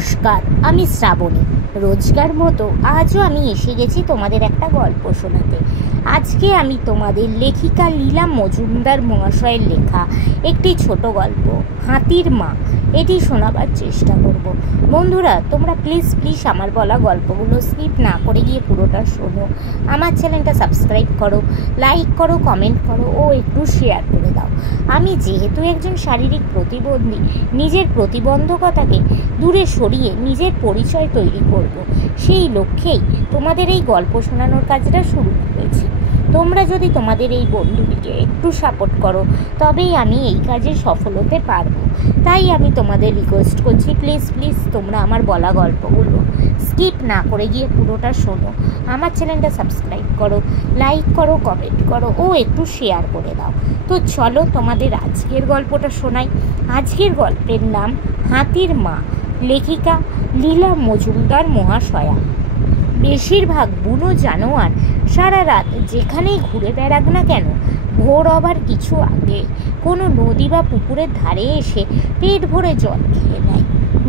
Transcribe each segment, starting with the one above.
নমস্কার, আমি শ্রাবণী। রোজকার মতো আজও আমি এসে গেছি তোমাদের একটা গল্প শোনাতে। আজকে আমি তোমাদের লেখিকা লীলা মজুমদার মহাশয়ের লেখা একটি ছোট গল্প হাতির মা এটি শোনাবার চেষ্টা করব। বন্ধুরা, তোমরা প্লিজ আমার বলা গল্পগুলো স্কিপ না করে গিয়ে পুরোটা শোনো। আমার চ্যানেলটা সাবস্ক্রাইব করো, লাইক করো, কমেন্ট করো ও একটু শেয়ার করে দাও। আমি যেহেতু একজন শারীরিক প্রতিবন্ধী, নিজের প্রতিবন্ধকতাকে দূরে সরিয়ে নিজের পরিচয় তৈরি করব, সেই লক্ষ্যেই তোমাদের এই গল্প শোনানোর কাজটা শুরু করেছি। তোমরা যদি তোমাদের এই বন্ধুটিকে একটু সাপোর্ট করো, তবেই আমি এই কাজে সফল হতে পারবো। তাই আমি তোমাদের রিকোয়েস্ট করছি, প্লিজ তোমরা আমার বলা গল্পগুলো স্কিপ না করে গিয়ে পুরোটা শোনো। আমার চ্যানেলটা সাবস্ক্রাইব করো, লাইক করো, কমেন্ট করো ও একটু শেয়ার করে দাও। তো চলো তোমাদের আজকের গল্পটা শোনাই। আজকের গল্পের নাম হাতির মা, লেখিকা লীলা মজুমদার মহাশয়া। বেশিরভাগ বুনো জানোয়ার সারা রাত যেখানেই ঘুরে বেড়াক না কেন, ভোর হবার কিছু আগে কোনো নদী বা পুকুরের ধারে এসে পেট ভরে জল খেয়ে নেয়,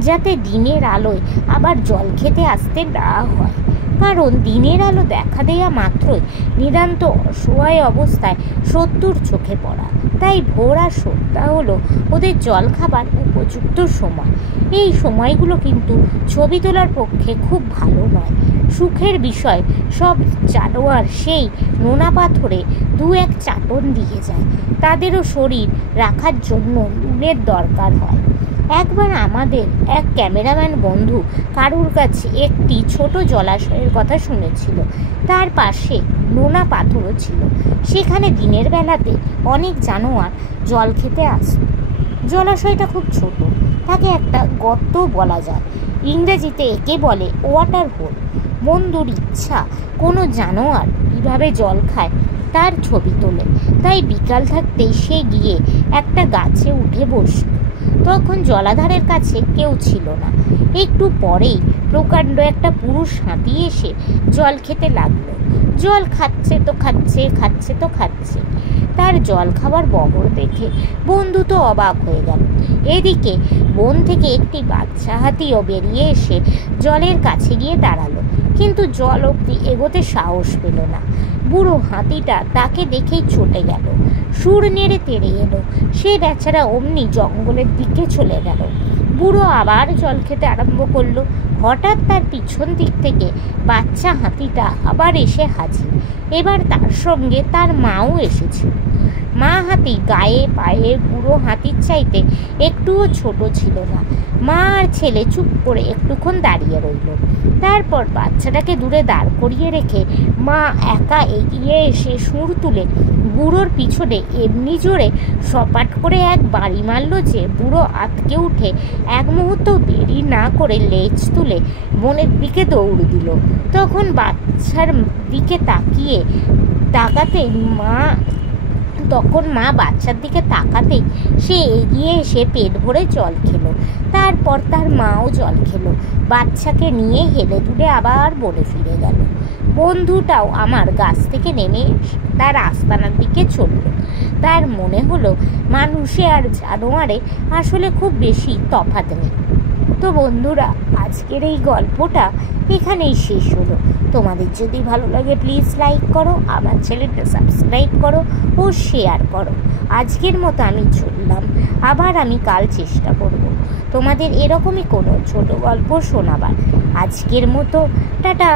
যাতে দিনের আলোয় আবার জল খেতে আসতে না হয়। কারণ দিনের আলো দেখা দেয়া মাত্রই নিতান্ত অসহায় অবস্থায় শত্রুর চোখে পড়া। তাই ভোর আর সন্ধ্যা হলো ওদের জল খাবার উপযুক্ত সময়। এই সময়গুলো কিন্তু ছবি তোলার পক্ষে খুব ভালো নয়। সুখের বিষয়, সব জানোয়ার সেই নোনা পাথরে দু এক চাটন দিয়ে যায়। তাদেরও শরীর রাখার জন্য নুনের দরকার হয়। একবার আমাদের এক ক্যামেরাম্যান বন্ধু কারুর কাছে একটি ছোট জলাশয়ের কথা শুনেছিল। তার পাশে নোনা পাথরও ছিল। সেখানে দিনের বেলাতে অনেক জানোয়ার জল খেতে আসে। জলাশয়টা খুব ছোট, তাকে একটা গর্ত বলা যায়। ইংরেজিতে একে বলে ওয়াটার হোল। বন্ধুর ইচ্ছা কোনো জানোয়ার কীভাবে জল খায় তার ছবি তোলে। তাই বিকাল থাকতেই সে গিয়ে একটা গাছে উঠে বসল। তখন জলাধারের কাছে কেউ ছিল না। একটু পরেই প্রকাণ্ড একটা পুরুষ হাতি এসে জল খেতে লাগলো। জল খাচ্ছে তো খাচ্ছে। তার জল খাবার বহর দেখে বন্ধু তো অবাক হয়ে গেল। এদিকে বন থেকে একটি বাচ্চা হাতিও বেরিয়ে এসে জলের কাছে গিয়ে দাঁড়ালো, কিন্তু জল অবধি এগোতে সাহস পেল না। বুড়ো হাতিটা তাকে দেখেই ছুটে গেল, সুর নেড়ে তেড়ে এলো। সে বেচারা অমনি জঙ্গলের দিকে চলে গেল। বুড়ো আবার জল খেতে আরম্ভ করলো। হঠাৎ তার পিছন দিক থেকে বাচ্চা হাতিটা আবার এসে হাজির। এবার তার সঙ্গে তার মাও এসেছিল। মা হাতি গায়ে পায়ে বুড়ো হাতির চাইতে একটুও ছোট ছিল না। মা আর ছেলে চুপ করে একটুক্ষণ দাঁড়িয়ে রইল। তারপর বাচ্চাটাকে দূরে দাঁড় করিয়ে রেখে মা একা এগিয়ে এসে সুর তুলে বুড়োর পিছনে এমনি জোরে সপাট করে এক বাড়ি মারল যে বুড়ো আতকে উঠে এক মুহূর্ত দেরি না করে লেজ তুলে বনের দিকে দৌড় দিল। তখন বাচ্চার দিকে মা বাচ্চার দিকে তাকাতেই সে এগিয়ে এসে পেট ভরে জল খেলো। তারপর তার মাও জল খেলো। বাচ্চাকে নিয়ে হেলে দুলে আবার বনে ফিরে গেল। বন্ধুটাও আমার গাছ থেকে নেমে তার আস্তানার দিকে চলল। তার মনে হলো মানুষে আর জানোয়ারে আসলে খুব বেশি তফাৎ নেই। তো বন্ধুরা, আজকের এই গল্পটা এখানেই শেষ হলো। তোমাদের যদি ভালো লাগে প্লিজ লাইক করো, আমার চ্যানেলটা সাবস্ক্রাইব করো ও শেয়ার করো। আজকের মতো আমি চললাম। আবার আমি কাল চেষ্টা করব তোমাদের এরকমই কোনো ছোট গল্প শোনাবার। আজকের মতো টাটা।